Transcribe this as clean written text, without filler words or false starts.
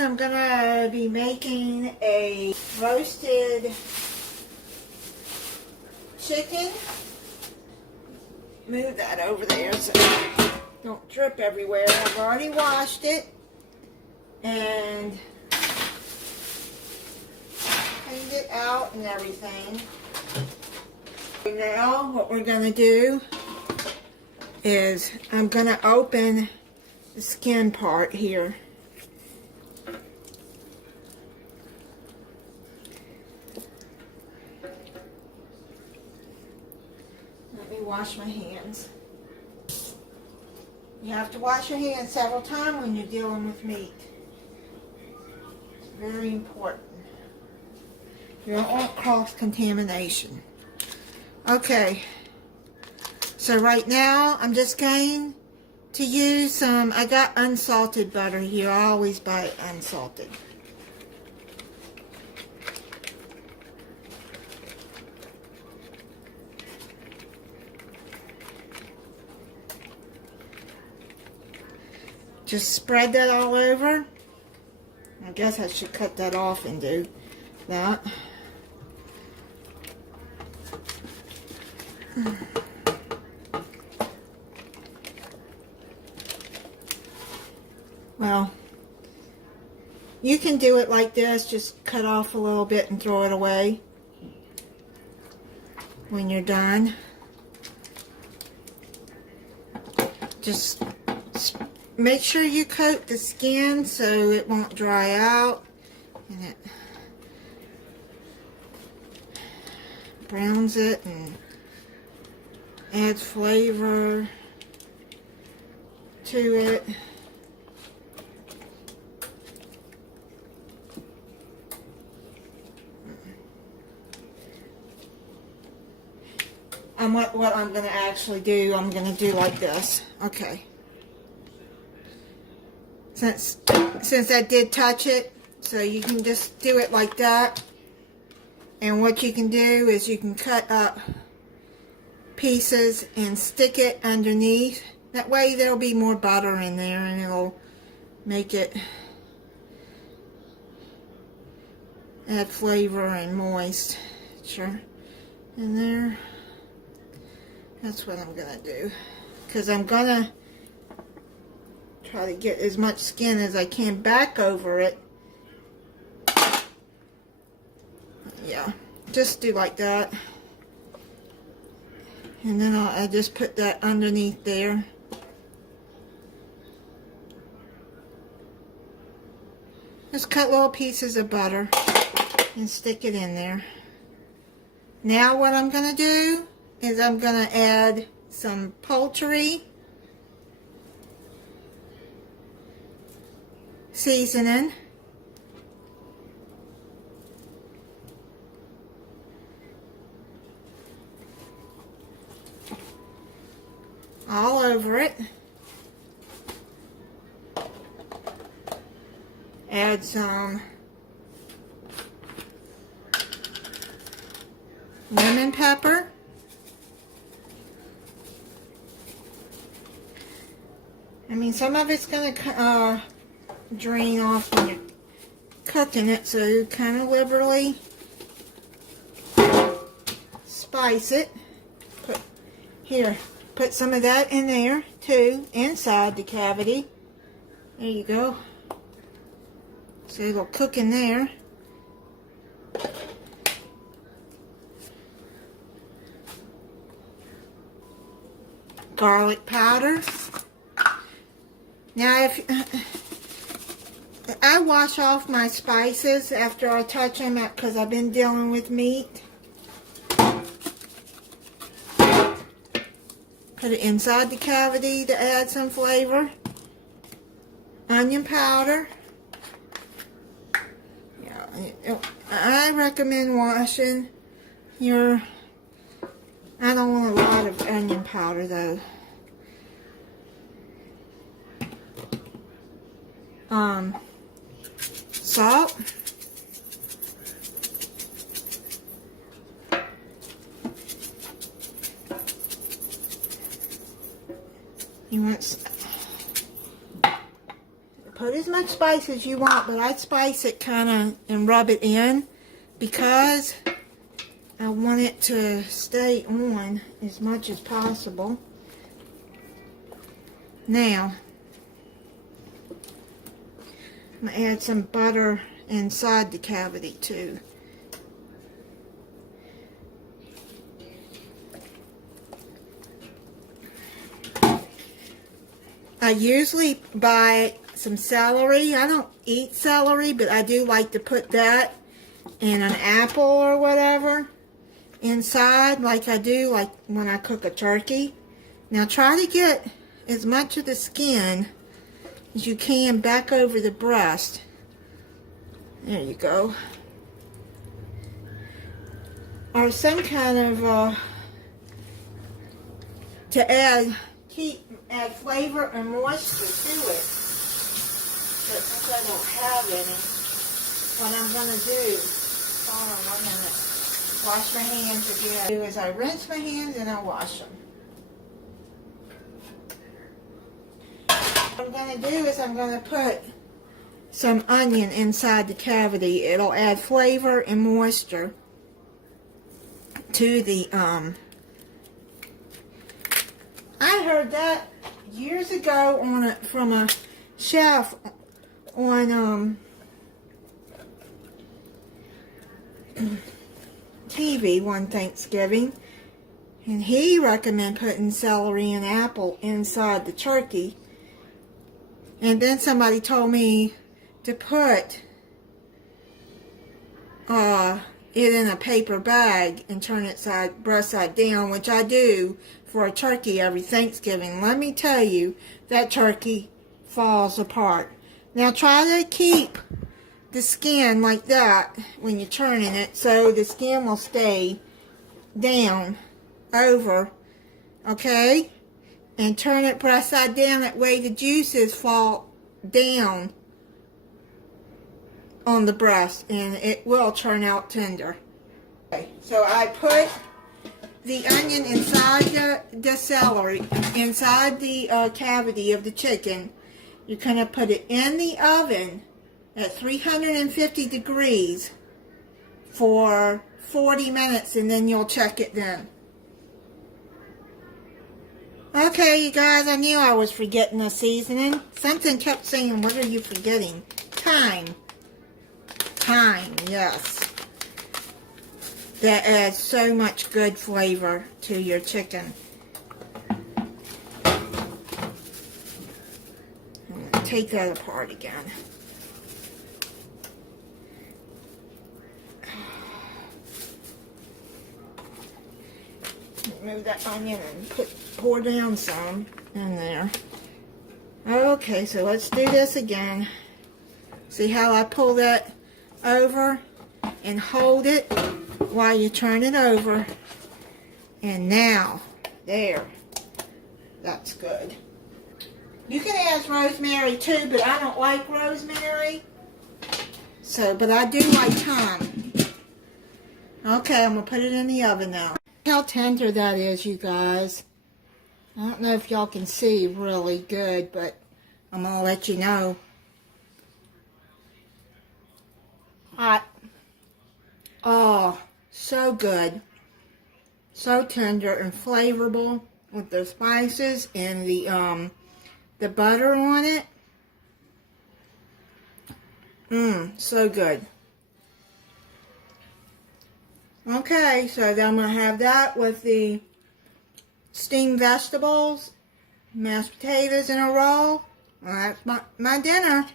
again, I'm gonna be making a roasted chicken. Move that over there so it don't drip everywhere. I've already washed it and cleaned it out and everything. Now what we're gonna do is I'm gonna open the skin part here. Let me wash my hands. You have to wash your hands several times when you're dealing with meat. It's very important. You don't want cross-contamination. Okay, so right now I'm just going to use some, I got unsalted butter here. I always buy it unsalted. Just spread that all over. I guess I should cut that off and do that. Well, you can do it like this, just cut off a little bit and throw it away when you're done. Just make sure you coat the skin so it won't dry out and it browns it and adds flavor to it. And what I'm going to actually do, I'm going to do like this. Okay. Since I did touch it, so you can just do it like that. And what you can do is you can cut up pieces and stick it underneath. That way there'll be more butter in there and it'll make it add flavor and moisture in there. That's what I'm gonna do, because I'm gonna try to get as much skin as I can back over it. Yeah, just do like that. And then I just put that underneath there. Just cut little pieces of butter and stick it in there. Now what I'm going to do is I'm going to add some poultry seasoning. All over it. Add some lemon pepper. I mean, some of it's going to drain off when you're cooking it, so kind of liberally spice it. Put some of that in there too, inside the cavity. There you go. So it'll cook in there. Garlic powder. Now if I wash off my spices after I touch them because I've been dealing with meat. Put it inside the cavity to add some flavor. Onion powder. Yeah, I recommend washing your... I don't want a lot of onion powder though. Salt. You want put as much spice as you want, but I spice it kind of and rub it in because I want it to stay on as much as possible. Now, I'm going to add some butter inside the cavity too. I usually buy some celery. I don't eat celery, but I do like to put that in an apple or whatever inside, like I do like when I cook a turkey. Now try to get as much of the skin as you can back over the breast. There you go. Or some kind of to add flavor and moisture to it. But since I don't have any, what I'm going to do, hold on 1 minute, wash my hands again. What I do is I rinse my hands and I wash them. What I'm going to do is I'm going to put some onion inside the cavity. It'll add flavor and moisture to the I heard that years ago on from a chef on TV one Thanksgiving, and he recommended putting celery and apple inside the turkey. And then somebody told me to put it in a paper bag and turn it breast side down, which I do for a turkey every Thanksgiving. Let me tell you, that turkey falls apart. Now try to keep the skin like that when you're turning it, so the skin will stay down over, okay? And turn it breast side down, that way the juices fall down on the breast and it will turn out tender. Okay, so I put the onion inside the celery, inside the cavity of the chicken. You're going to put it in the oven at 350 degrees for 40 minutes and then you'll check it then. Okay, you guys, I knew I was forgetting the seasoning. Something kept saying, what are you forgetting? Thyme. Thyme, yes. That adds so much good flavor to your chicken. I'm going to take that apart again. Remove that onion and pour down some in there. Okay, so let's do this again. See how I pull that over and hold it while you turn it over. And now, there. That's good. You can add rosemary too, but I don't like rosemary. So, but I do like thyme. Okay, I'm going to put it in the oven now. How tender that is, you guys. I don't know if y'all can see really good, but I'm going to let you know. Hot. Oh, so good. So tender and flavorful with the spices and the butter on it. So good. Okay, so then I'm going to have that with the steamed vegetables, mashed potatoes in a roll. Well, that's my dinner.